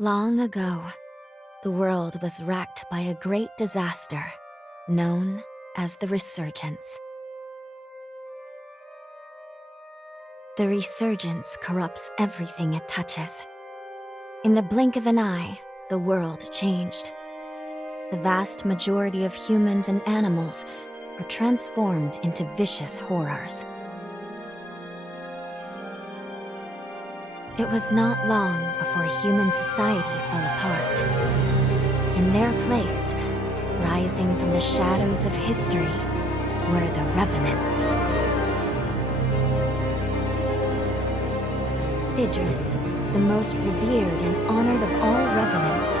Long ago, the world was racked by a great disaster known as the Resurgence. The Resurgence corrupts everything it touches. In the blink of an eye, the world changed. The vast majority of humans and animals were transformed into vicious horrors. It was not long before human society fell apart. In their place, rising from the shadows of history, were the Revenants. Idris, the most revered and honored of all Revenants,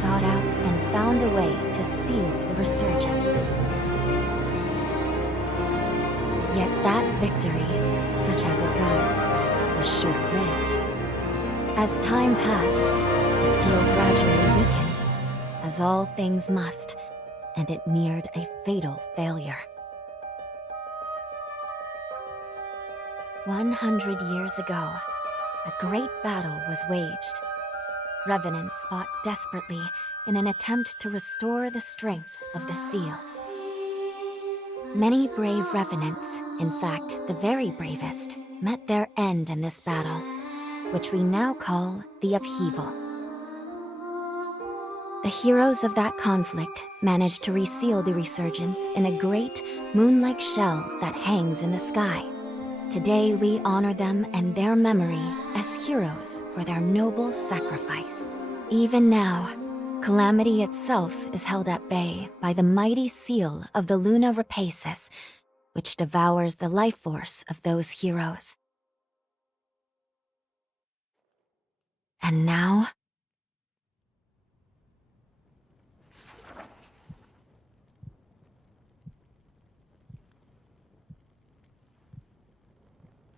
sought out and found a way to seal the Resurgence. Yet that victory, such as it was short-lived. As time passed, the seal gradually weakened, as all things must, and it neared a fatal failure. 100 years ago, a great battle was waged. Revenants fought desperately in an attempt to restore the strength of the seal. Many brave Revenants, in fact the very bravest, met their end in this battle, which we now call the Upheaval. The heroes of that conflict managed to reseal the Resurgence in a great, moon-like shell that hangs in the sky. Today we honor them and their memory as heroes for their noble sacrifice. Even now, Calamity itself is held at bay by the mighty seal of the Luna Rapaces, which devours the life force of those heroes. And now,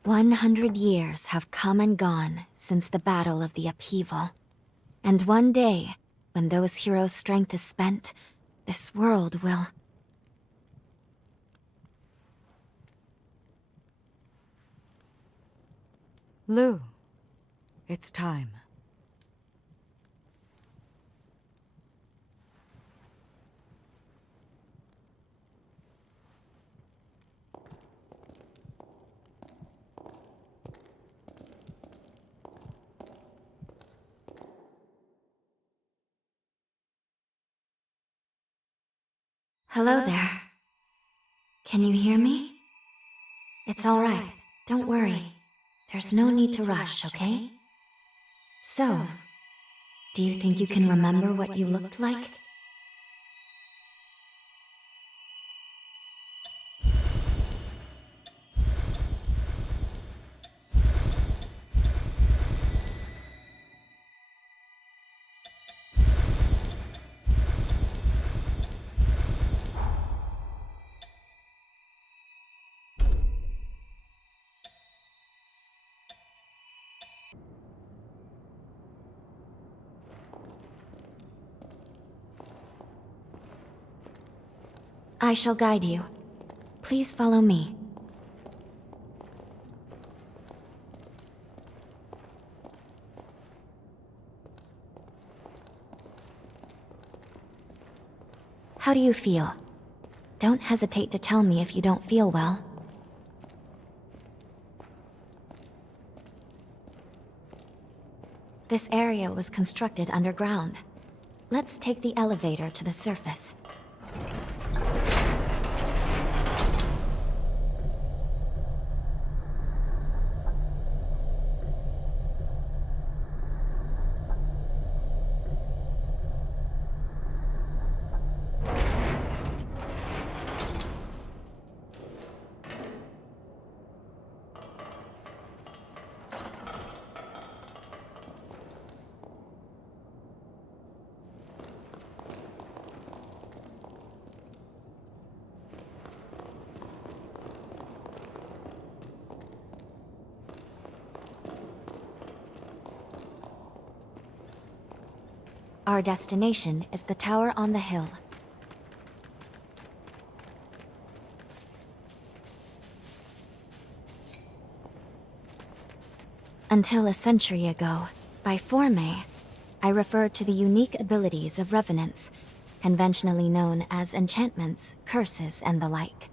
"100 years have come and gone since the Battle of the Upheaval. And one day, when those heroes' strength is spent, this world will..." Lou, it's time. Hello there. Can you hear me? It's all right. Don't worry. There's no need to rush, okay? So, do you think you can remember what you looked like? I shall guide you. Please follow me. How do you feel? Don't hesitate to tell me if you don't feel well. This area was constructed underground. Let's take the elevator to the surface. Our destination is the tower on the hill. Until a century ago, by Forme, I refer to the unique abilities of revenants, conventionally known as enchantments, curses, and the like.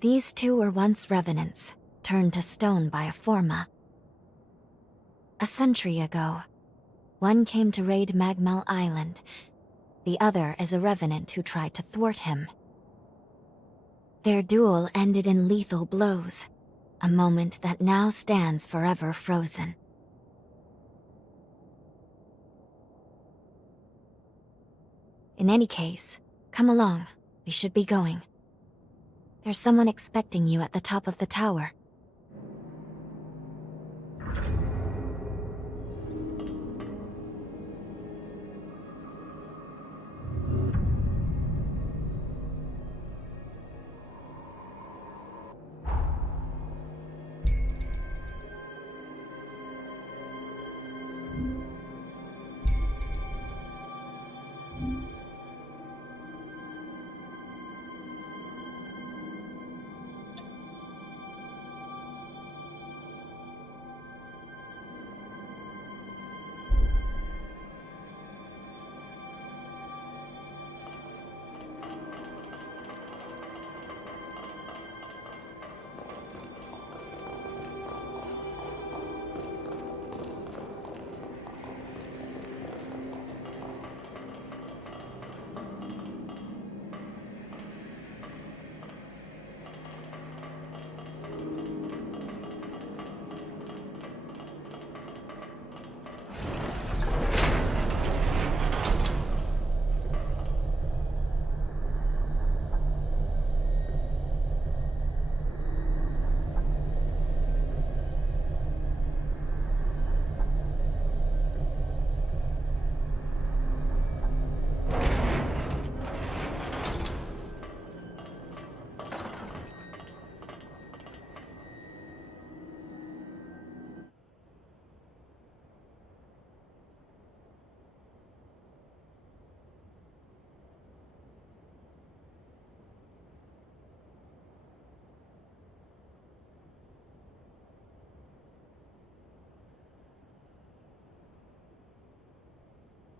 These two were once revenants, turned to stone by a forma. A century ago, one came to raid Magmel Island. The other is a revenant who tried to thwart him. Their duel ended in lethal blows, a moment that now stands forever frozen. In any case, come along. We should be going. There's someone expecting you at the top of the tower.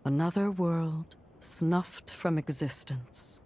Another world snuffed from existence.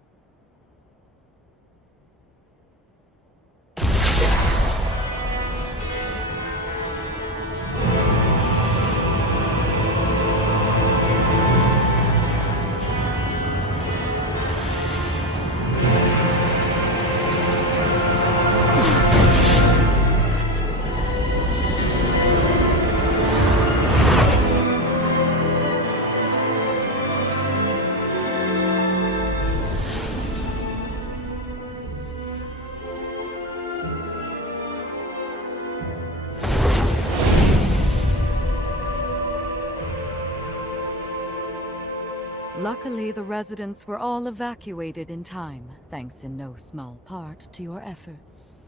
Luckily, the residents were all evacuated in time, thanks in no small part to your efforts.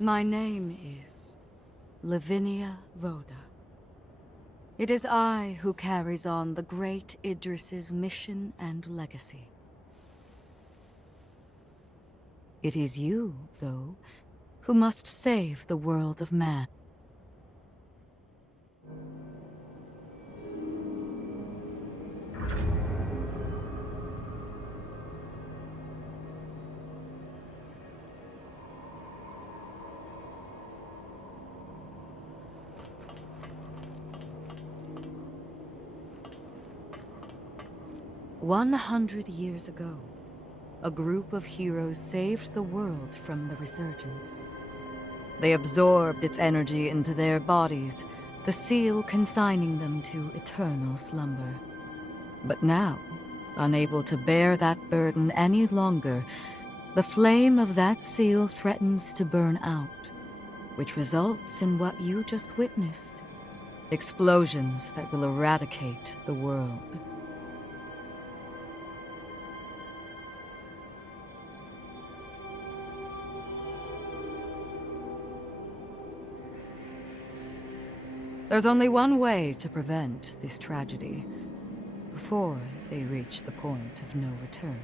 My name is Lavinia Rhoda. It is I who carries on the great Idris's mission and legacy. It is you, though, who must save the world of man. 100 years ago, a group of heroes saved the world from the resurgence. They absorbed its energy into their bodies, the seal consigning them to eternal slumber. But now, unable to bear that burden any longer, the flame of that seal threatens to burn out, which results in what you just witnessed. Explosions that will eradicate the world. There's only one way to prevent this tragedy, before they reach the point of no return.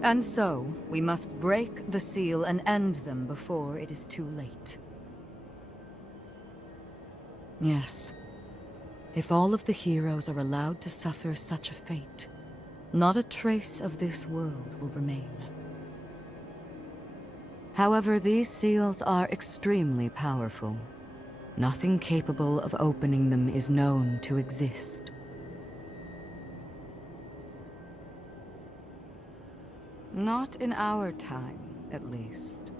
And so, we must break the seal and end them before it is too late. Yes. If all of the heroes are allowed to suffer such a fate, not a trace of this world will remain. However, these seals are extremely powerful. Nothing capable of opening them is known to exist. Not in our time, at least.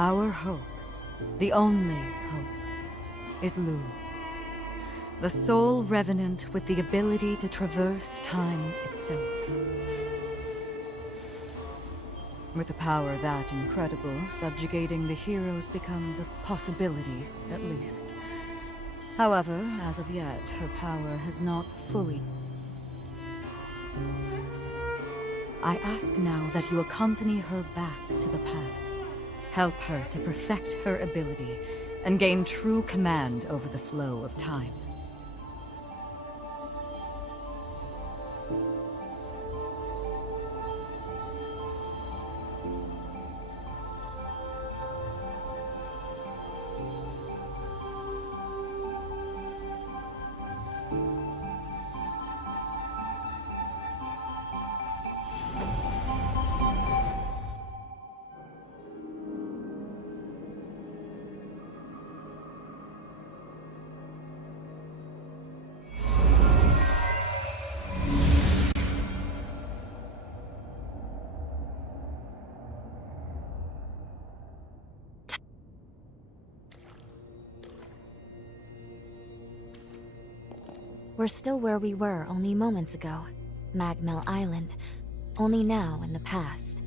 Our hope, the only hope, is Lu, the sole revenant with the ability to traverse time itself. With a power that incredible, subjugating the heroes becomes a possibility, at least. However, as of yet, her power has not fully. I ask now that you accompany her back to the past. Help her to perfect her ability and gain true command over the flow of time. We're still where we were only moments ago. Magmel Island. Only now in the past.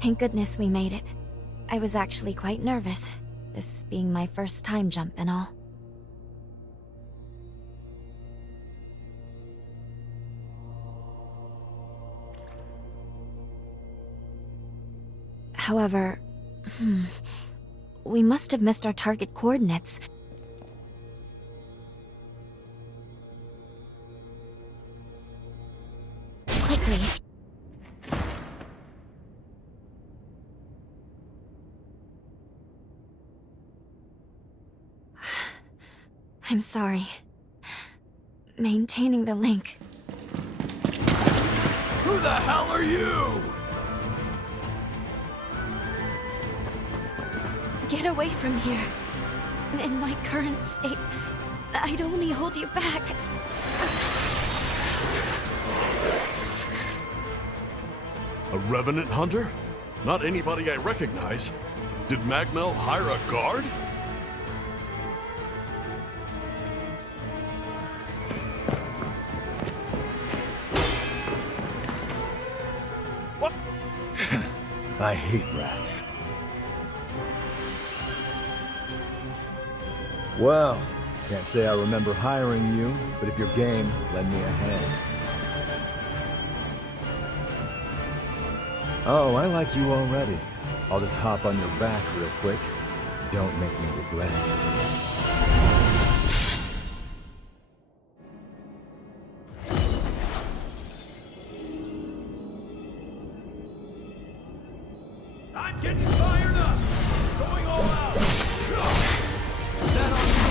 Thank goodness we made it. I was actually quite nervous, this being my first time jump and all. However, we must have missed our target coordinates. Quickly. I'm sorry. Maintaining the link. Who the hell are you? Get away from here. In my current state, I'd only hold you back. A revenant hunter? Not anybody I recognize. Did Magmel hire a guard? What? I hate rats. Well, can't say I remember hiring you, but if you're game, lend me a hand. Oh, I like you already. I'll just hop on your back real quick. don't make me regret it. I'm getting fired up! Going all out! Is that on you?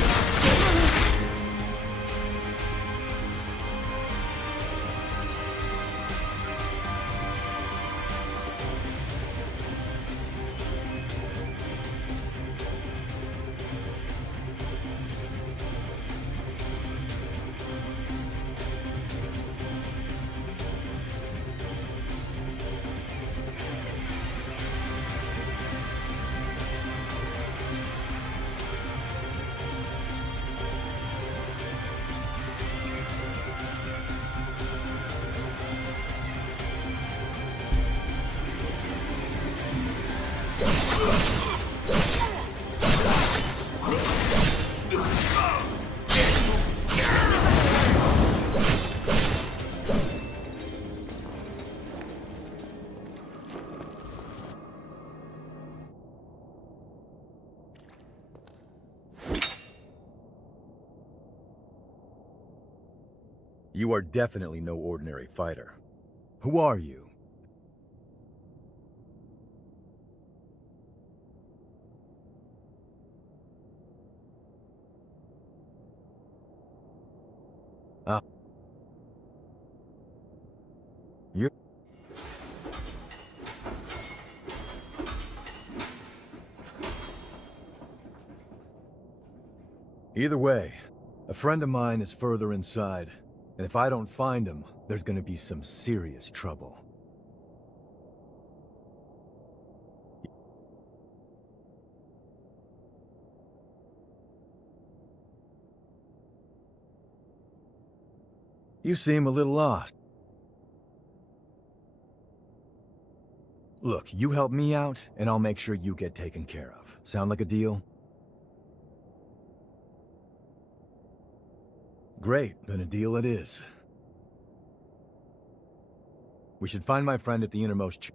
You are definitely no ordinary fighter. Who are you? You're... Either way, a friend of mine is further inside, and if I don't find him, there's gonna be some serious trouble. You seem a little lost. Look, you help me out, and I'll make sure you get taken care of. Sound like a deal? Great, then a deal it is. We should find my friend at the innermost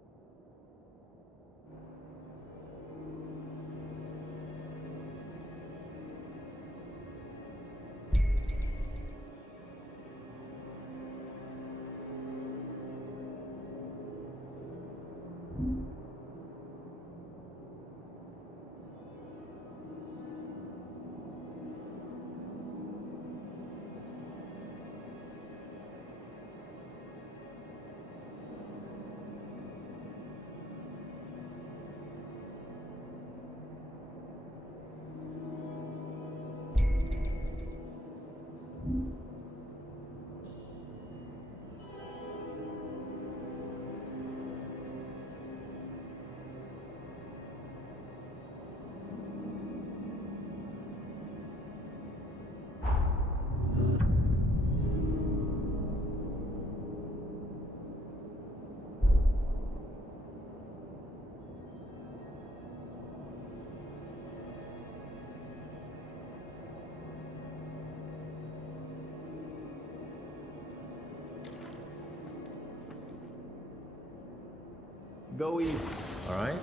Go easy, all right?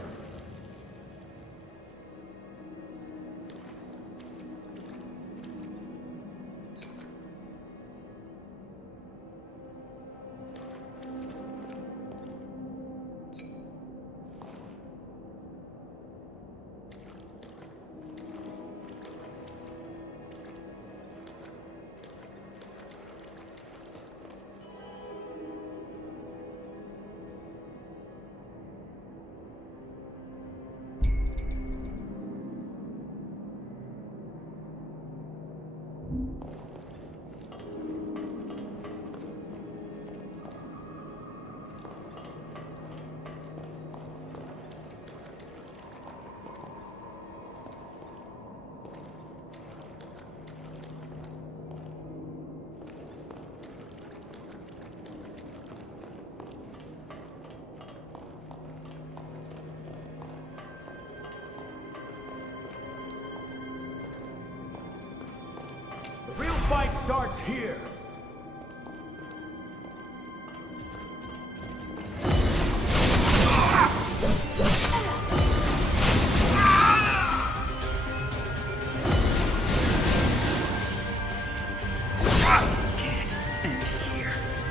The real fight starts here.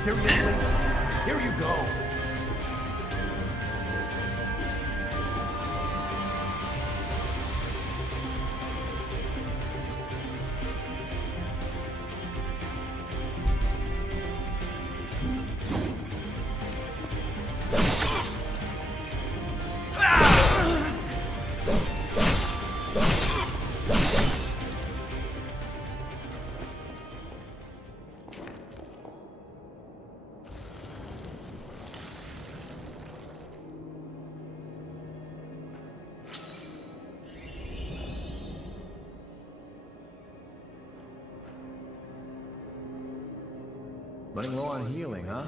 Seriously? Here you go. Running low on healing, huh?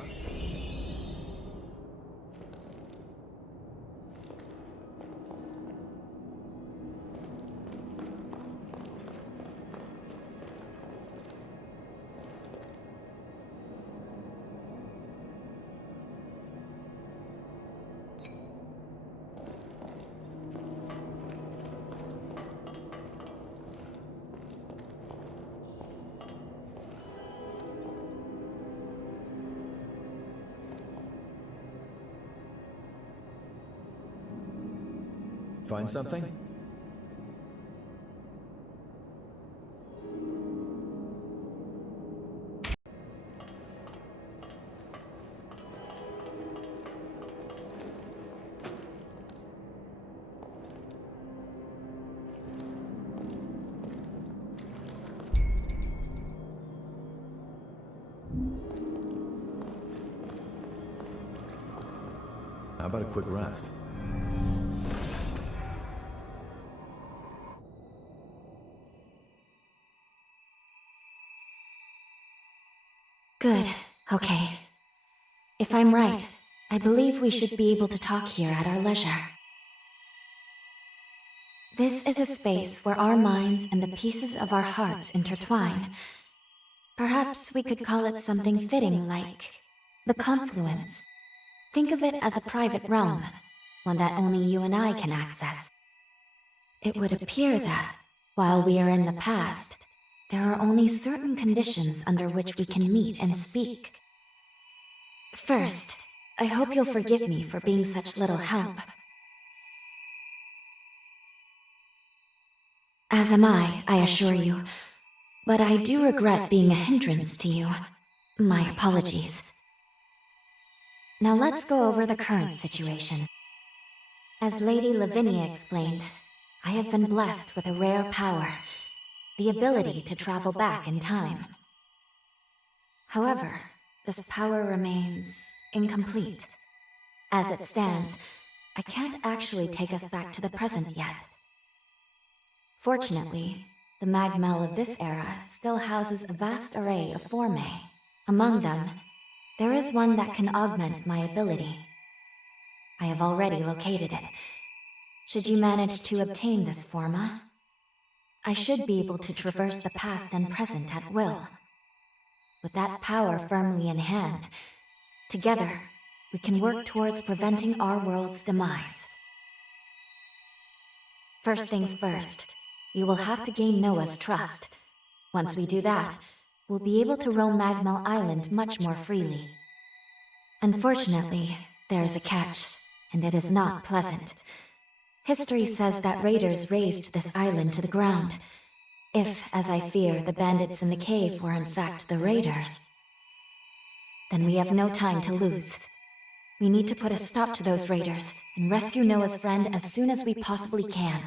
Find something? How about a quick rest? Good. Okay. If I'm right, I believe we should be able to talk here at our leisure. This is a space where our minds and the pieces of our hearts intertwine. Perhaps we could call it something fitting like the confluence. Think of it as a private realm, one that only you and I can access. It would appear that, while we are in the past, there are only certain conditions under which we can meet and speak. First, I hope you'll forgive me for being such little help. As am I assure you. But I do regret being a hindrance to you. My apologies. Now let's go over the current situation. As Lady Lavinia explained, I have been blessed with a rare power, the ability to travel back in time. However, this power remains incomplete. As it stands, I can't actually take us back to the present yet. Fortunately, the magmel of this era still houses a vast array of formae. Among them, there is one that can augment my ability. I have already located it. Should you manage to obtain this forma, I should be able to traverse the past and present at will. With that power firmly in hand, together, we can work towards preventing our world's demise. First things first, you will have to gain Noah's trust. Once we do that, we'll be able to roam Magmel Island much more freely. Unfortunately, there is a catch, and it is not pleasant. History says that raiders razed this island to the ground. If, as I fear, the bandits in the cave were in fact the raiders, then we have no time to lose. We need to put a stop to those raiders and rescue Noah's friend as soon as we possibly can.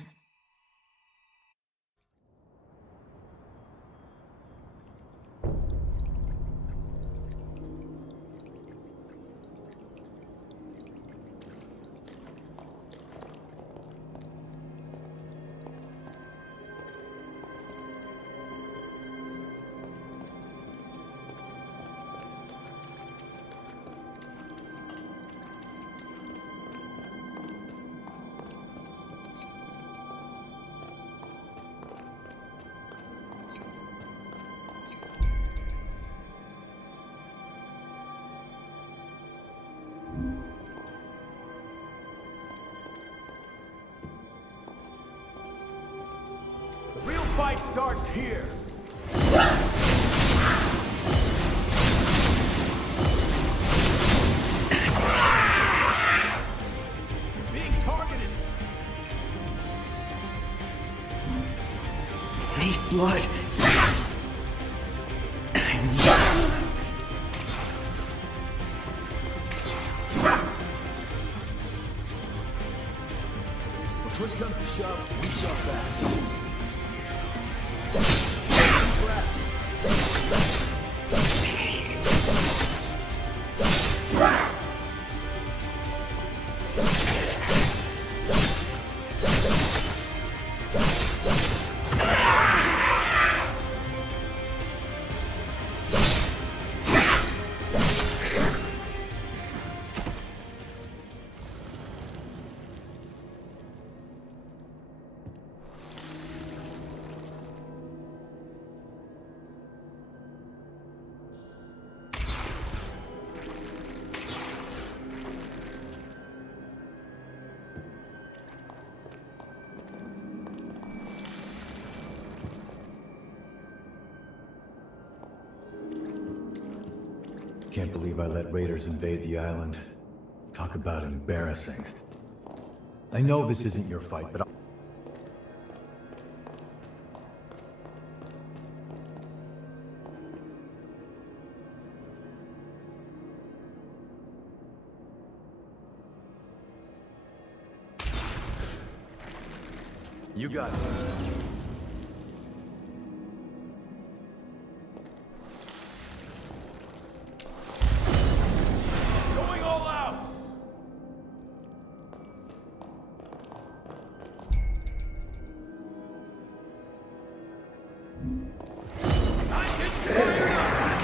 Fight starts here. blood. When push comes to shove, we shove back. Can't believe I let raiders invade the island. Talk about embarrassing. I know this isn't your fight, but you got it. Going all out! I'm getting fired up!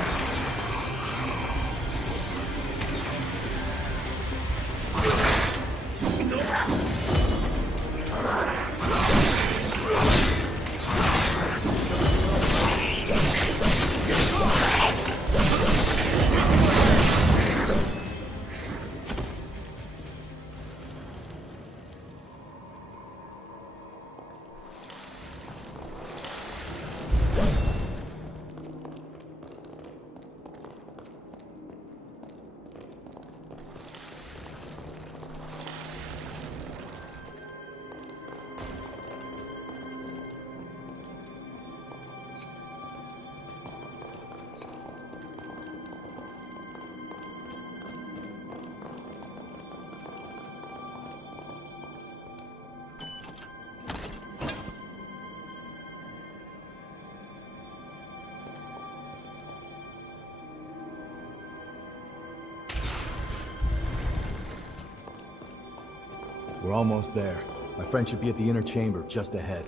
We're almost there. My friend should be at the inner chamber, just ahead.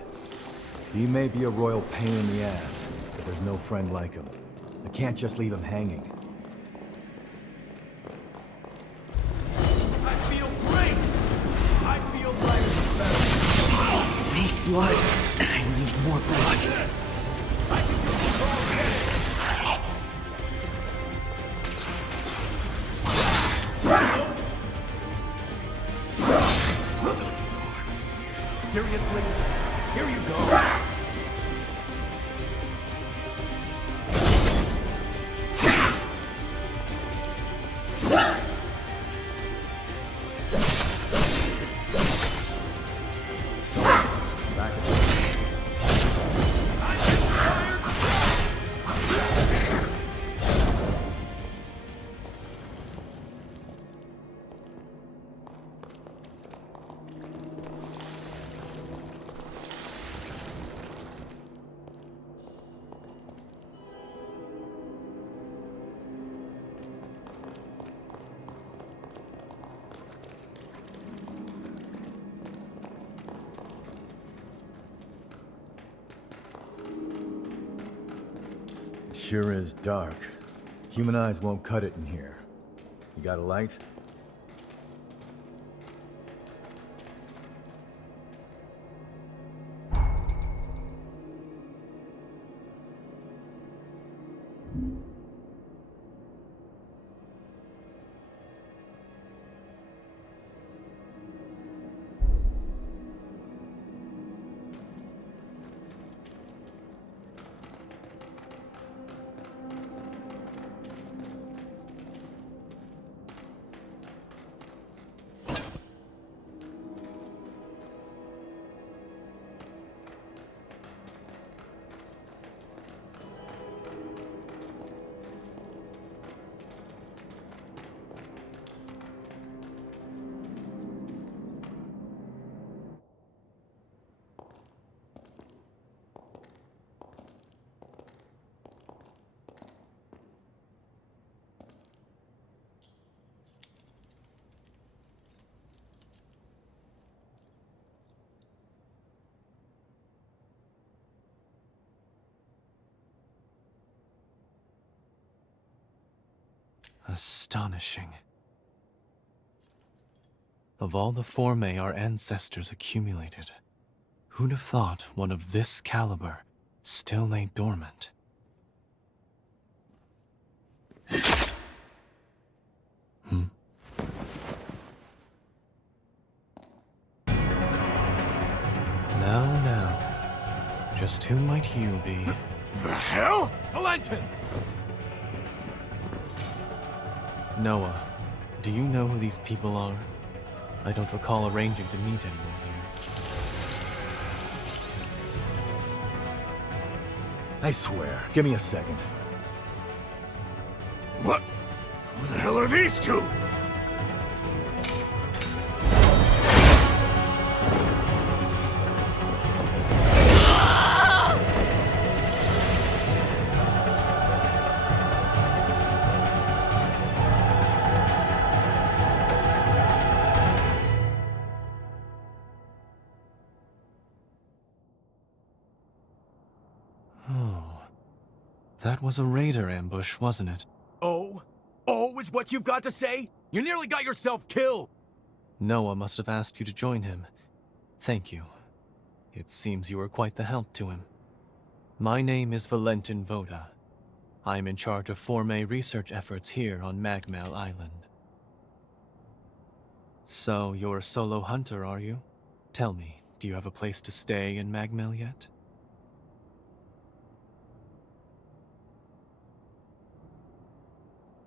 He may be a royal pain in the ass, but there's no friend like him. I can't just leave him hanging. I feel great! I feel like better. I need blood. I need more blood. I can do this all day! Seriously? Here you go. Sure is dark. Human eyes won't cut it in here. You got a light? astonishing. Of all the formae our ancestors accumulated, who'd have thought one of this caliber still lay dormant? Now, just who might you be? The hell? Valentin! Noah, do you know who these people are? I don't recall arranging to meet anyone here. I swear. Give me a second. What? Who the hell are these two? That was a raider ambush, wasn't it? Oh? Oh is what you've got to say? You nearly got yourself killed! Noah must have asked you to join him. Thank you. It seems you were quite the help to him. My name is Valentin Voda. I'm in charge of Formae research efforts here on Magmel Island. So, you're a solo hunter, are you? Tell me, do you have a place to stay in Magmel yet?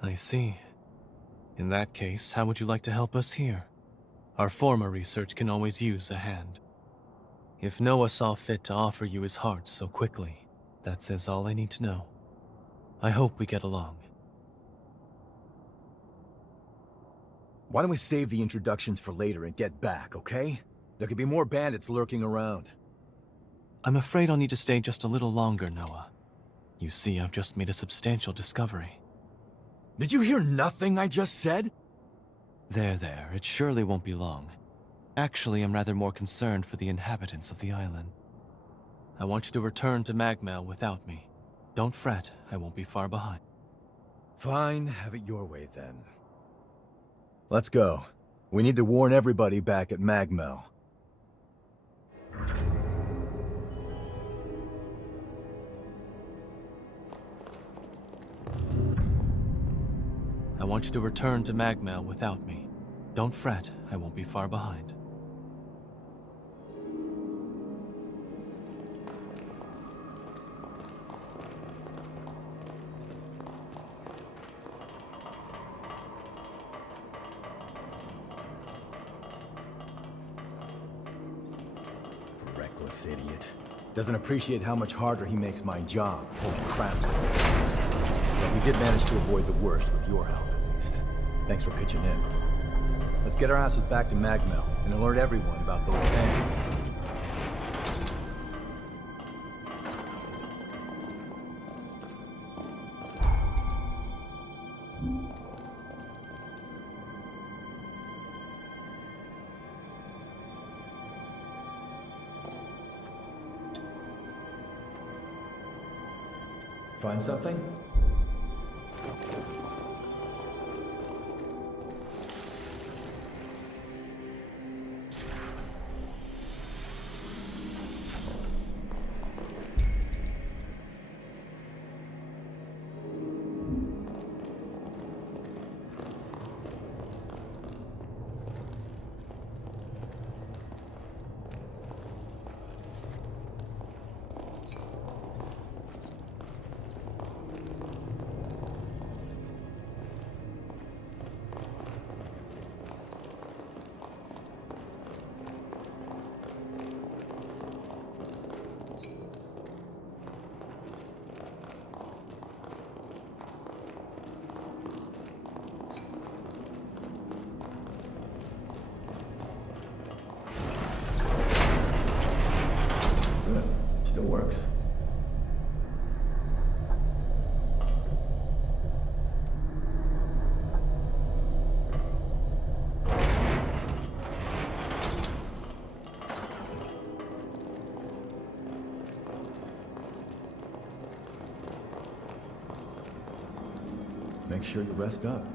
I see. In that case, how would you like to help us here? Our former research can always use a hand. If Noah saw fit to offer you his heart so quickly, that says all I need to know. I hope we get along. Why don't we save the introductions for later and get back, okay? There could be more bandits lurking around. I'm afraid I'll need to stay just a little longer, Noah. You see, I've just made a substantial discovery. Did you hear nothing I just said? There, it surely won't be long. Actually, I'm rather more concerned for the inhabitants of the island. I want you to return to Magmel without me. Don't fret, I won't be far behind. Fine, have it your way then. Let's go. We need to warn everybody back at Magmel. I want you to return to Magmel without me. Don't fret, I won't be far behind. Reckless idiot. Doesn't appreciate how much harder he makes my job. Holy crap. But we did manage to avoid the worst with your help, at least. Thanks for pitching in. Let's get our asses back to Magmel and alert everyone about those bandits. Find something? Still works. Make sure you rest up.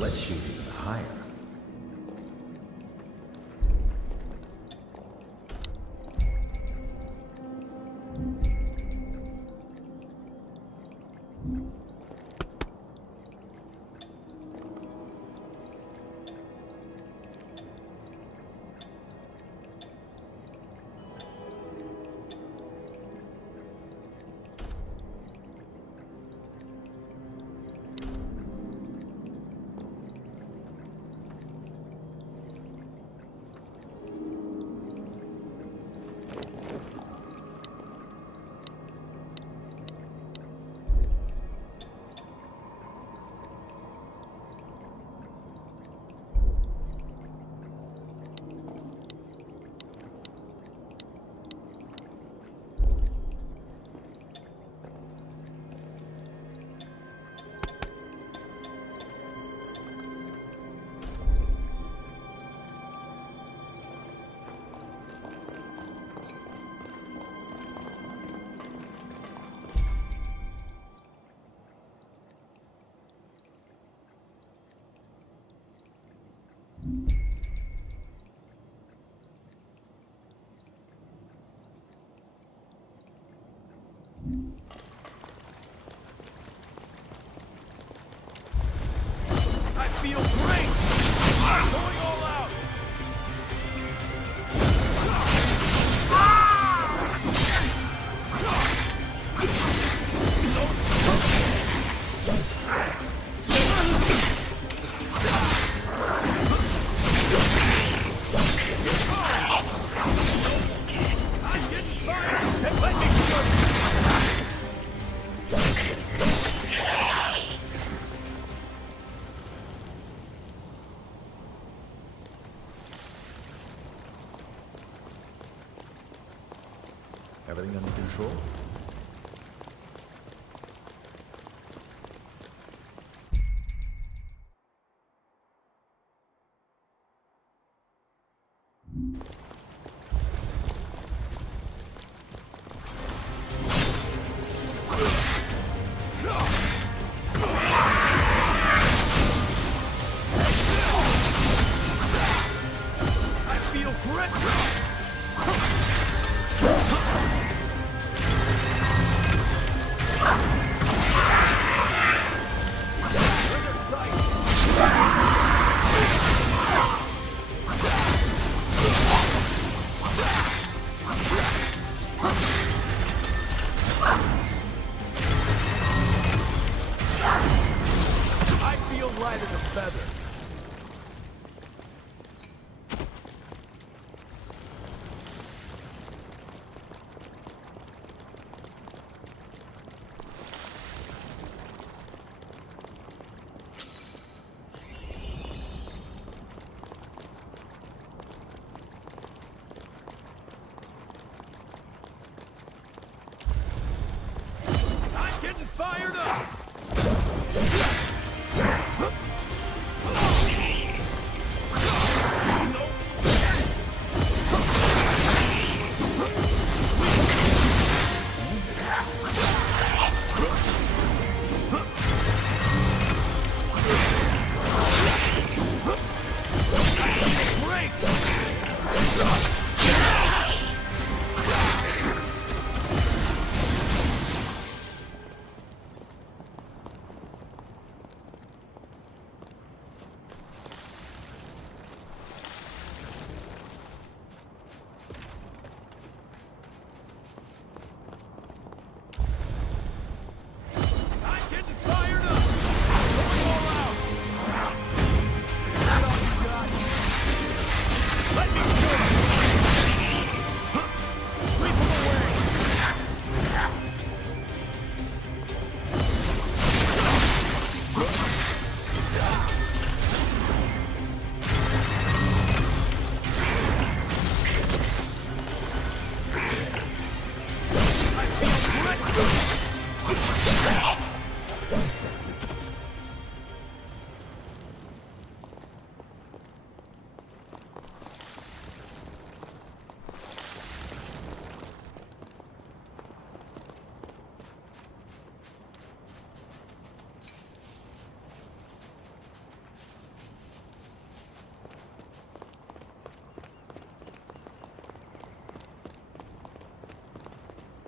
Let's shoot even higher. Feel great! Going all out! I'm getting fired! Let me Everything under control? I feel great! I feel light as a feather. I'm getting fired up!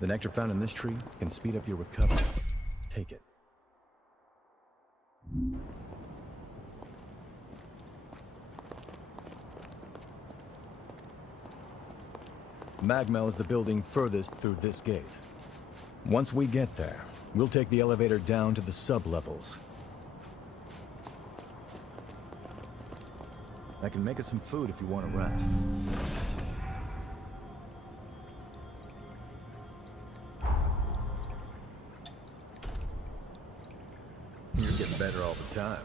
The nectar found in this tree can speed up your recovery. Take it. Magmel is the building furthest through this gate. Once we get there, we'll take the elevator down to the sub-levels. I can make us some food if you want to rest. You're getting better all the time.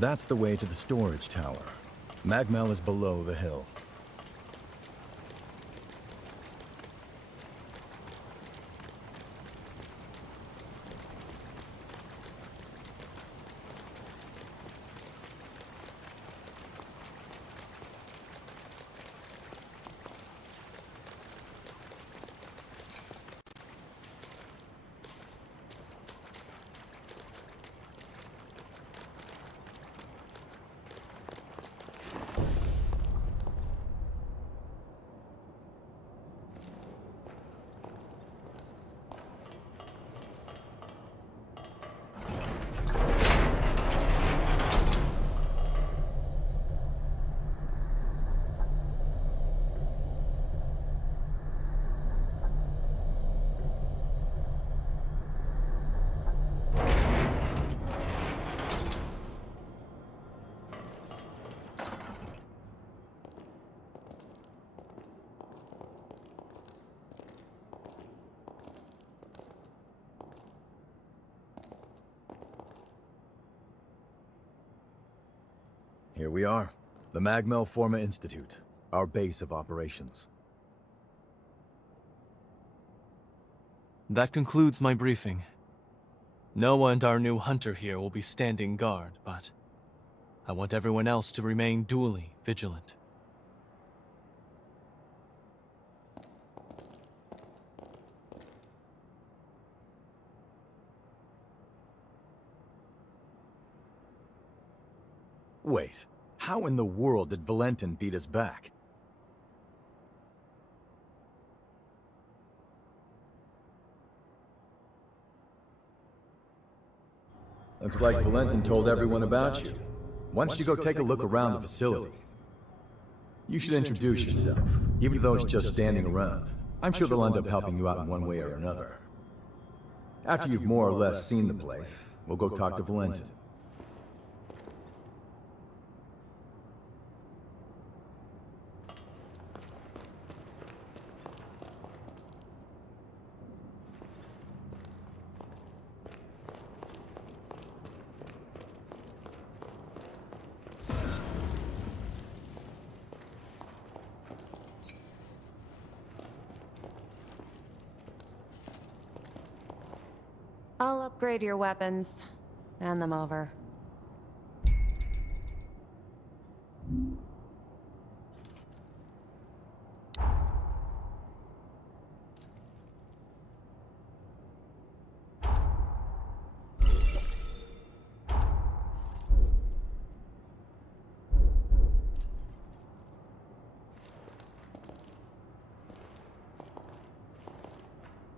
That's the way to the storage tower. Magmel is below the hill. Here we are, the Magmel Forma Institute, our base of operations. That concludes my briefing. Noah and our new hunter here will be standing guard, but I want everyone else to remain duly vigilant. Wait, how in the world did Valentin beat us back? Looks like Valentin told everyone about you. Why don't you go take a look around the facility? You should introduce yourself, even though it's just standing around. I'm sure they'll end up helping you out in one way or another. After you've more or less seen the place, we'll go talk to Valentin. I'll upgrade your weapons. Hand them over.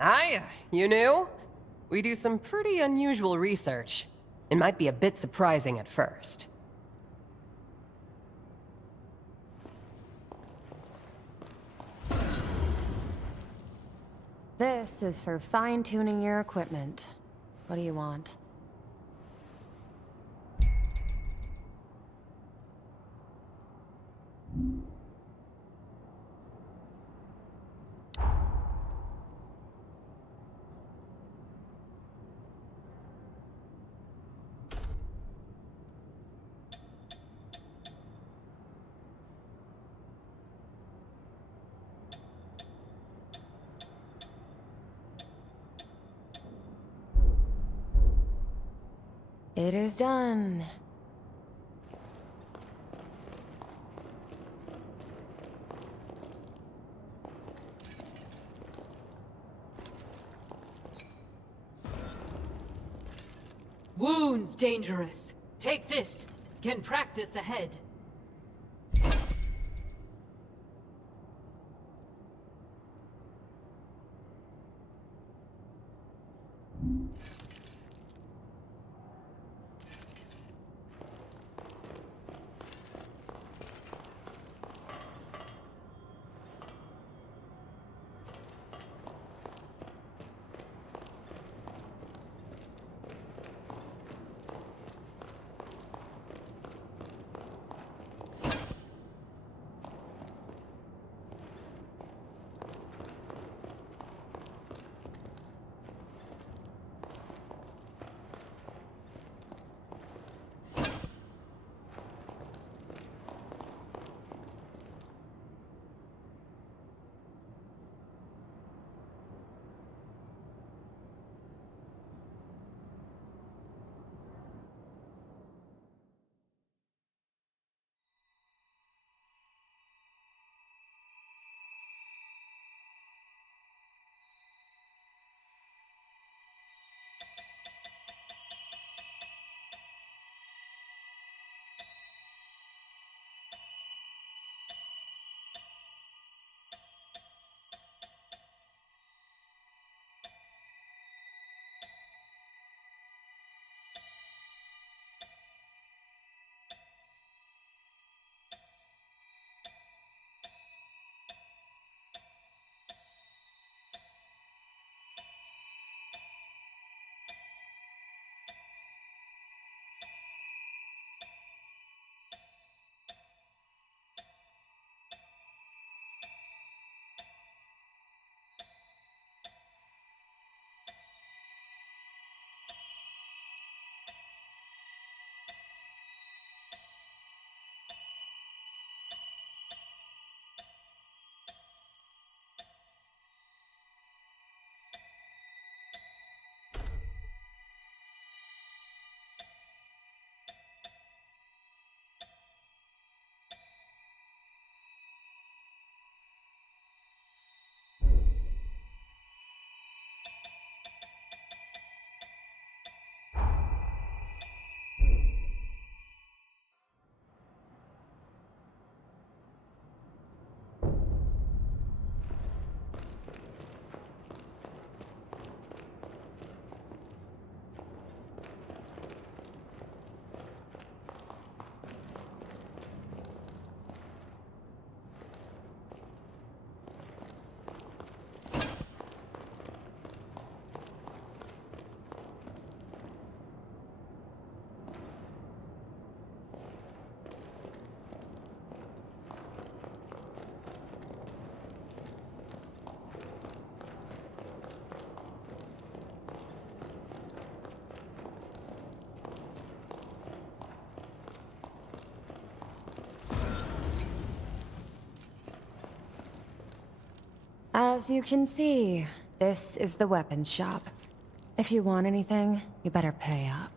Hiya, you new? We do some pretty unusual research. It might be a bit surprising at first. This is for fine-tuning your equipment. What do you want? It is done. Wounds dangerous. Take this. Can practice ahead. As you can see, this is the weapons shop. If you want anything, you better pay up.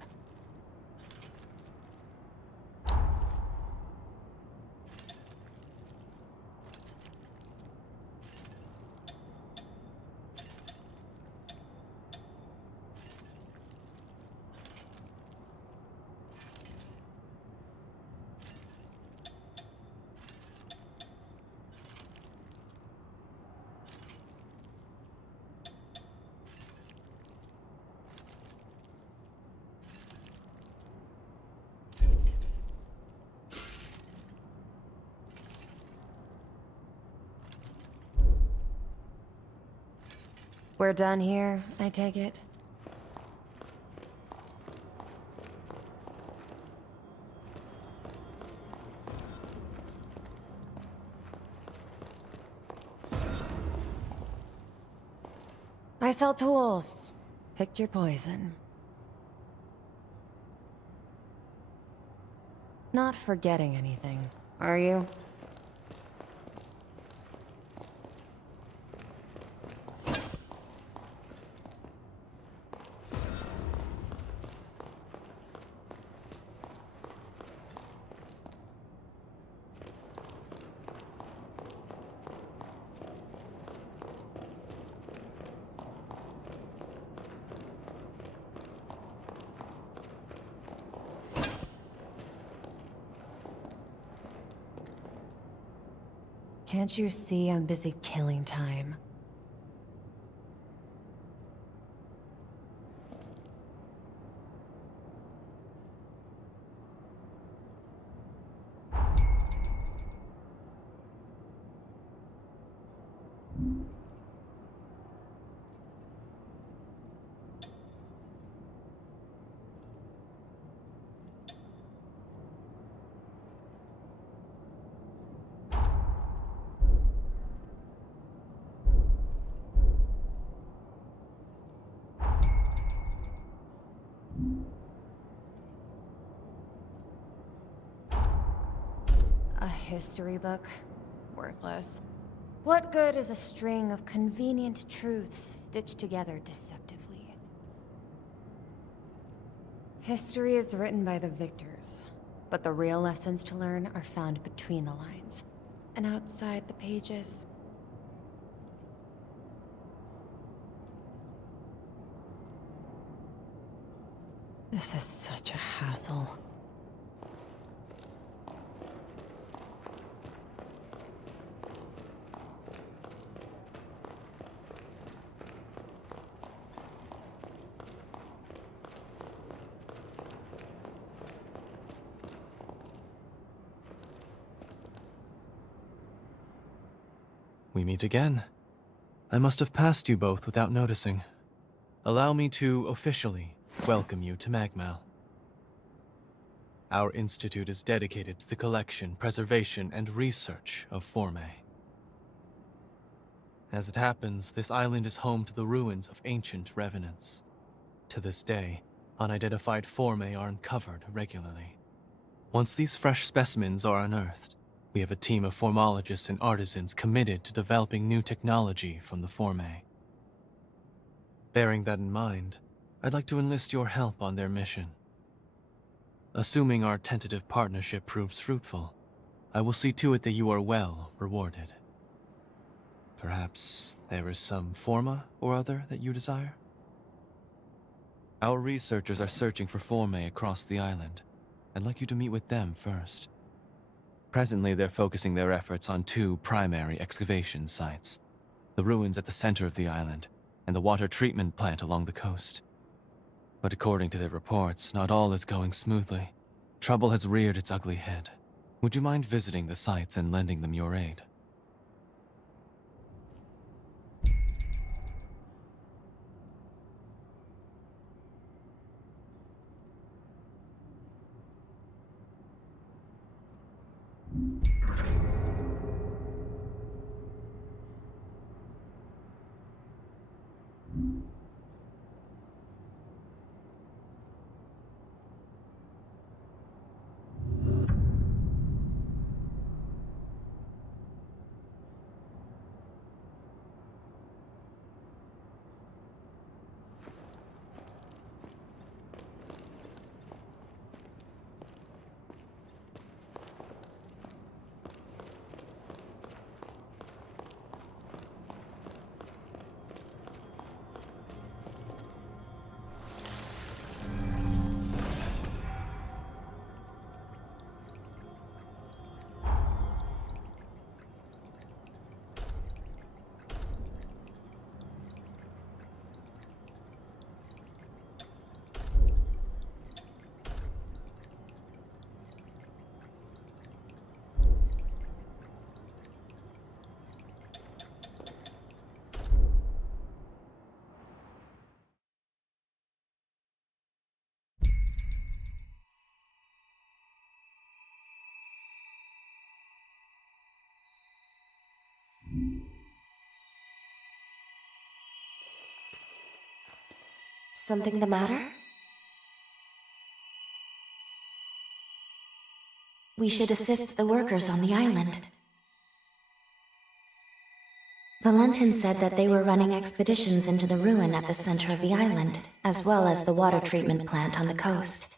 We're done here, I take it? I sell tools. Pick your poison. Not forgetting anything, are you? Can't you see I'm busy killing time? A history book? Worthless. What good is a string of convenient truths stitched together deceptively? History is written by the victors, but the real lessons to learn are found between the lines and outside the pages. This is such a hassle. We meet again. I must have passed you both without noticing. Allow me to officially welcome you to Magmal. Our institute is dedicated to the collection, preservation, and research of Forme. As it happens, this island is home to the ruins of ancient revenants. To this day, unidentified Forme are uncovered regularly. Once these fresh specimens are unearthed, we have a team of formologists and artisans committed to developing new technology from the Forme. Bearing that in mind, I'd like to enlist your help on their mission. Assuming our tentative partnership proves fruitful, I will see to it that you are well rewarded. Perhaps there is some forma or other that you desire? Our researchers are searching for Forme across the island. I'd like you to meet with them first. Presently, they're focusing their efforts on two primary excavation sites: the ruins at the center of the island and the water treatment plant along the coast. But according to their reports, not all is going smoothly. Trouble has reared its ugly head. Would you mind visiting the sites and lending them your aid? Something the matter? We should assist the workers on the island. Valentin said that they were running expeditions into the ruin at the center of the island, as well as the water treatment plant on the coast.